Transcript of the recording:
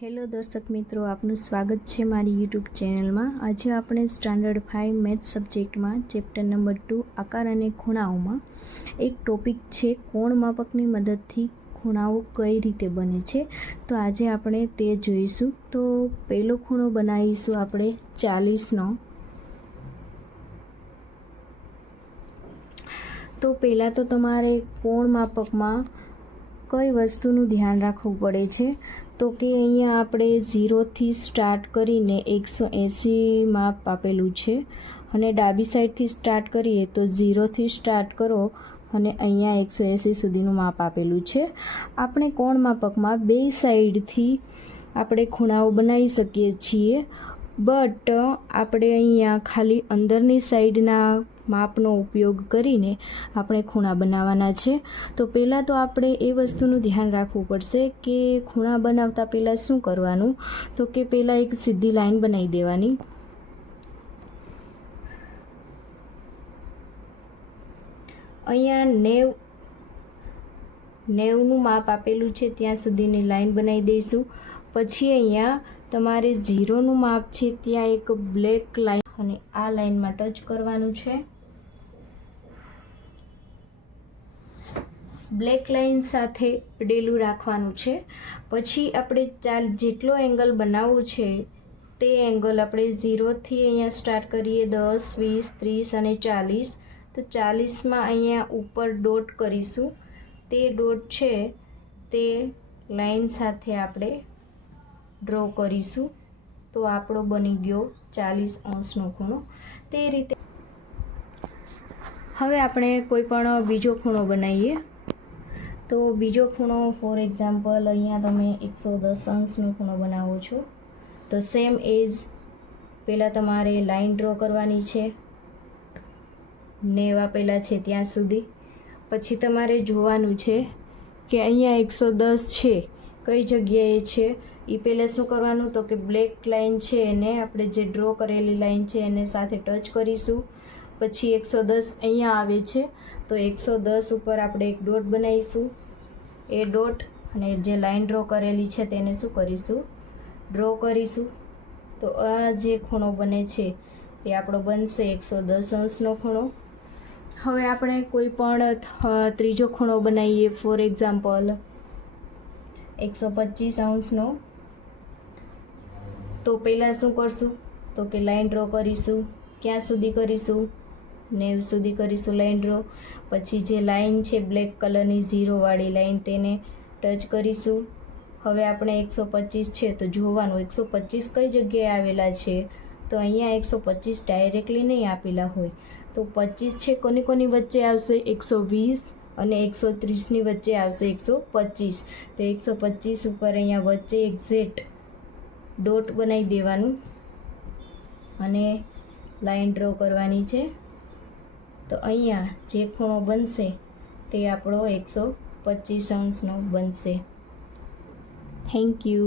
Hello દર્શક મિત્રો, આપનું સ્વાગત છે મારી યુટ્યુબ ચેનલમાં। આજે આપણે સ્ટાન્ડર્ડ 5 મેથ્સ સબ્જેક્ટમાં ચેપ્ટર નંબર 2 આકાર અને ખૂણાઓમાં એક ટોપિક છે કોણ માપકની મદદથી ખૂણાઓ કઈ રીતે બને છે। તો આજે આપણે તે જોઈશું। તો પહેલો ખૂણો બનાવીશું આપણે 40નો। તો પહેલાં તો તમારે કોણ માપકમાં કઈ વસ્તુનું ધ્યાન રાખવું પડે છે તો કે અહીંયા આપણે 0થી સ્ટાર્ટ કરીને 180 માપ આપેલું છે અને ડાબી સાઈડથી સ્ટાર્ટ કરીએ તો 0થી સ્ટાર્ટ કરો અને અહીંયા 180 સુધીનું માપ આપેલું છે। આપણે કોણ માપકમાં બે સાઈડથી આપણે ખૂણાઓ બનાવી શકીએ છીએ, બટ આપણે અહીંયા ખાલી અંદરની સાઈડના માપનો ઉપયોગ કરીને આપણે ખૂણા બનાવવાના છે। તો પહેલાં તો આપણે એ વસ્તુનું ધ્યાન રાખવું પડશે કે ખૂણા બનાવતા પહેલાં શું કરવાનું, તો કે પહેલાં એક સીધી લાઈન બનાવી દેવાની। અહીંયા 90નું માપ આપેલું છે ત્યાં સુધીની લાઈન બનાવી દઈશું। પછી અહીંયા તમારે 0નું માપ છે ત્યાં એક બ્લેક લાઈન અને આ લાઈનમાં ટચ કરવાનું છે। બ્લેક લાઈન સાથે અડેલું રાખવાનું છે। પછી આપણે જેટલો એંગલ બનાવવો છે તે એંગલ આપણે 0થી અહીંયા સ્ટાર્ટ કરીએ 10, 20, 30 અને 40। તો 40માં અહીંયા ઉપર ડોટ કરીશું। તે ડોટ છે તે લાઈન સાથે આપણે ડ્રો કરીશું। તો આપણો બની ગયો 40° ખૂણો। તે રીતે હવે આપણે કોઈ પણ બીજો ખૂણો બનાવીએ। તો બીજો ખૂણો ફોર એક્ઝામ્પલ અહીંયા તમે 110° ખૂણો બનાવો છો। તો સેમ એઝ પહેલાં તમારે લાઈન ડ્રો કરવાની છે 90 આપેલા છે ત્યાં સુધી। પછી તમારે જોવાનું છે કે અહીંયા 110 છે કઈ જગ્યાએ છે। એ પહેલાં શું કરવાનું તો કે બ્લેક લાઈન છે એને આપણે જે ડ્રો કરેલી લાઈન છે એને સાથે ટચ કરીશું। પછી 110 અહીંયા આવે છે તો 110 ઉપર આપણે એક ડોટ બનાવીશું। એ ડોટ અને જે લાઈન ડ્રો કરેલી છે તેને શું કરીશું, ડ્રો કરીશું। તો આ જે ખૂણો બને છે તે આપણો બનશે 110° ખૂણો। હવે આપણે કોઈ પણ ત્રીજો ખૂણો બનાવીએ, ફોર એક્ઝામ્પલ 125°નો। તો પહેલાં શું કરશું તો કે લાઈન ડ્રો કરીશું। ક્યાં સુધી કરીશું, 90 સુધી કરીશું લાઈન ડ્રો। પછી જે લાઈન છે બ્લેક કલરની 0વાળી લાઈન તેને ટચ કરીશું। હવે આપણે 125 છે તો જોવાનું 125 કઈ જગ્યાએ આવેલા છે, તો અહીંયા 125 ડાયરેક્ટલી નહીં આપેલા હોય તો 25 છે કોની વચ્ચે આવશે, 120 અને 130ની વચ્ચે આવશે 125। તો 125 ઉપર અહીંયા વચ્ચે એક્ઝેક્ટ ડોટ બનાવી દેવાનું અને લાઈન ડ્રો કરવાની છે। તો અહીંયા જે ખૂણો બનશે તે આપણો 125°નો બનશે। Thank you.